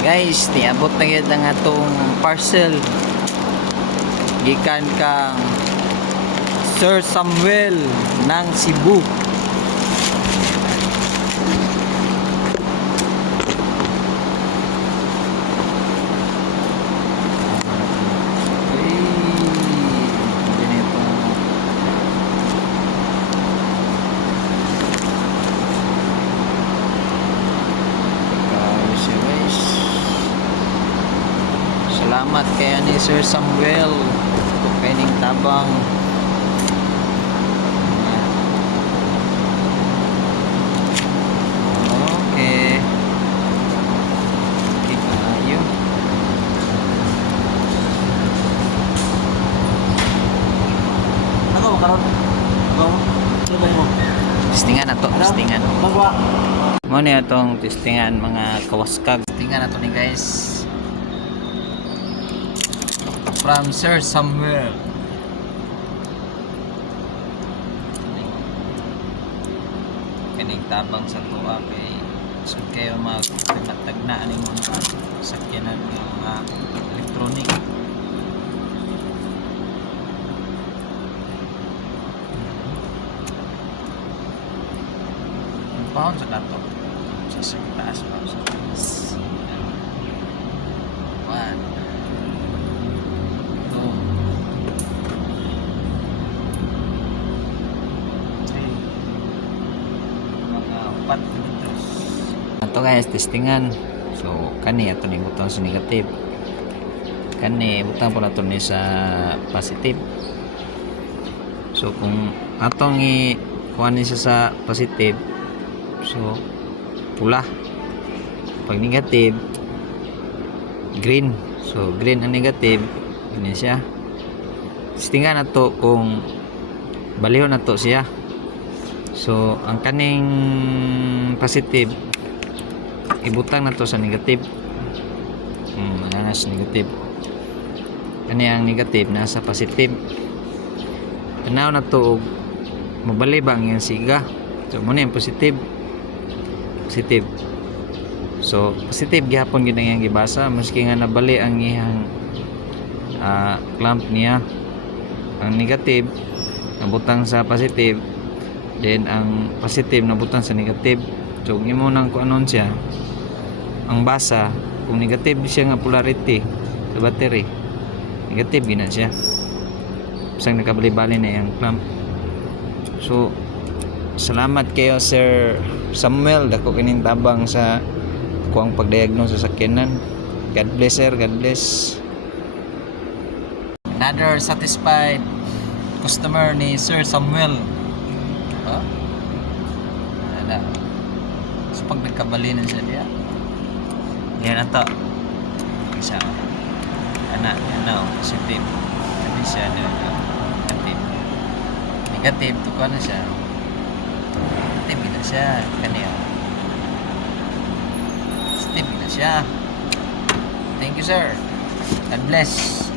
Guys, niabot na gyud ang atong parcel. Gikan kang Sir Samuel ng Cebu. Ay, ganito. Grabe siya, guys. Salamat kay ni Sir Samuel. Kaning tabang. Okay. Okay, kayo. Ako, karon. Sabay mo. Testingan na to, testingan. Mo ni atong testingan mga kawaskag. Testingan na to ni guys. From Sir Samuel. Kining tabang sa tuwa kay so kayo mag matag na aning mga sakyanan ng mga electronic. Ang pound sa dato. Sa taas pa. One. Mga upat meters. Ito guys, testingan. So, kani ato ni butang sa negative. Kani butang po nato ni sa positive. So, kung atong i kuha ni sa positive, so pula. Pag negative, green. So, green ang negative, ganyan siya. Testingan na to kung baliho na siya. So, ang kaning positive, ibutang na to sa negative. Hmm, na sa negative. Kani ang negative nasa positive. Tanaw na to og mabali ba ang iyang siga. So, muna yung positive. Positive. So, positive gihapon gid ang gibasa maski nga nabali ang iyang ah, clamp niya. Ang negative nabutang sa positive then ang positive nabutang sa negative. So, kung imo nang kuanon siya ang basa kung negative siya nga polarity sa battery negative gina siya. Isang nakabali-bali na yung clamp. So salamat kayo Sir Samuel. Dako kining tabang sa kuang pagdiagnose sa sakyanan. God bless sir. God bless. Another satisfied customer ni Sir Samuel oh? Ala. So pag nagkabali na siya diya yan na to. Isa. Ana ano positive. Hindi siya na negative. Negative to ko na siya? Negative na siya kaniya positive na siya. Thank you sir. God bless